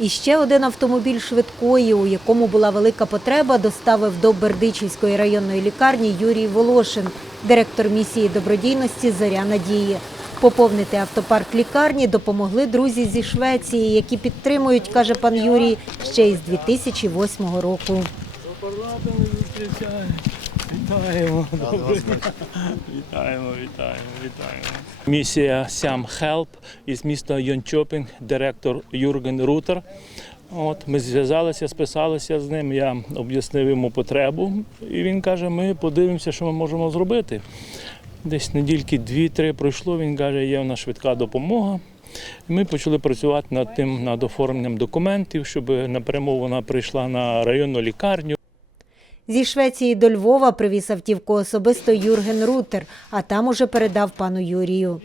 І ще один автомобіль швидкої, у якому була велика потреба, доставив до Бердичівської районної лікарні Юрій Волошин, директор місії добродійності Зоря Надії. Поповнити автопарк лікарні допомогли друзі зі Швеції, які підтримують, каже пан Юрій, ще із 2008 року. Вітаємо. Доброго дня. Вітаємо, вітаємо, вітаємо. Місія Сям Хелп із міста Йончопінг, директор Юрген Рутер. От, ми зв'язалися, списалися з ним, я об'яснив йому потребу, і він каже, ми подивимося, що ми можемо зробити. Десь недільки дві-три пройшло, він каже, є в нас швидка допомога. Ми почали працювати над тим, над оформленням документів, щоб напряму вона прийшла на районну лікарню. Зі Швеції до Львова привіз автівку особисто Юрген Рутер, а там уже передав пану Юрію.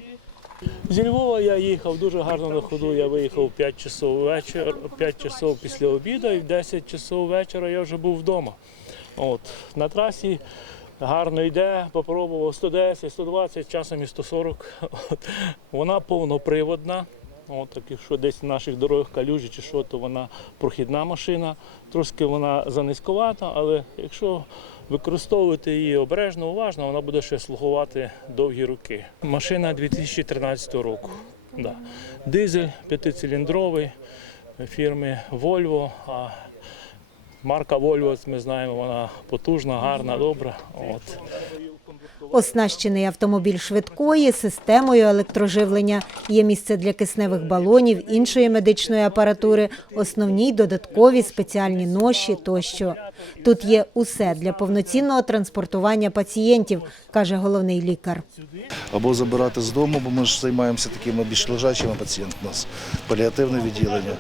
Зі Львова я їхав дуже гарно на ходу. Я виїхав 5 часов вечора, 5 часов після обіду, і в 10 часов вечора я вже був вдома. От на трасі гарно йде, попробував 110, 120, часом і 140. От. Вона повноприводна. От, так, якщо десь на наших дорогах калюжі чи що, то вона прохідна машина. Трошки вона занизьковата, але якщо використовувати її обережно, уважно, вона буде ще слугувати довгі роки. Машина 2013 року. Да. Дизель п'ятициліндровий фірми Volvo. А марка Volvo, ми знаємо, вона потужна, гарна, добра. От. Оснащений автомобіль швидкої системою електроживлення. Є місце для кисневих балонів, іншої медичної апаратури, основні й додаткові спеціальні ноші тощо. Тут є усе для повноцінного транспортування пацієнтів, каже головний лікар. або забирати з дому, бо ми ж займаємося такими більш лежачими пацієнтами, у нас паліативне відділення.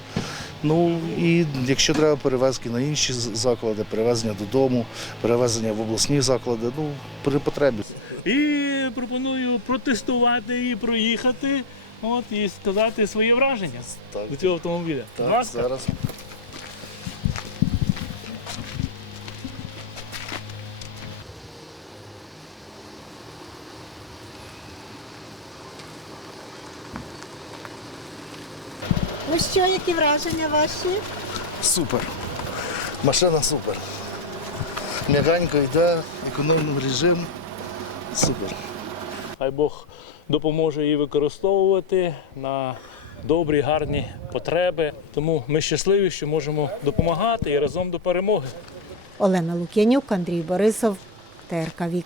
Ну і якщо треба перевезки на інші заклади, перевезення додому, перевезення в обласні заклади, ну при потребі. І пропоную протестувати і проїхати от, і сказати свої враження Так. до цього автомобіля. Так, ласка. зараз. Ну що, які враження ваші? Супер. Машина супер. М'ягенько йде, економний режим. Супер. Хай Бог допоможе її використовувати на добрі, гарні потреби. Тому ми щасливі, що можемо допомагати і разом до перемоги. Олена Лук'янюк, Андрій Борисов, ТРК Вік.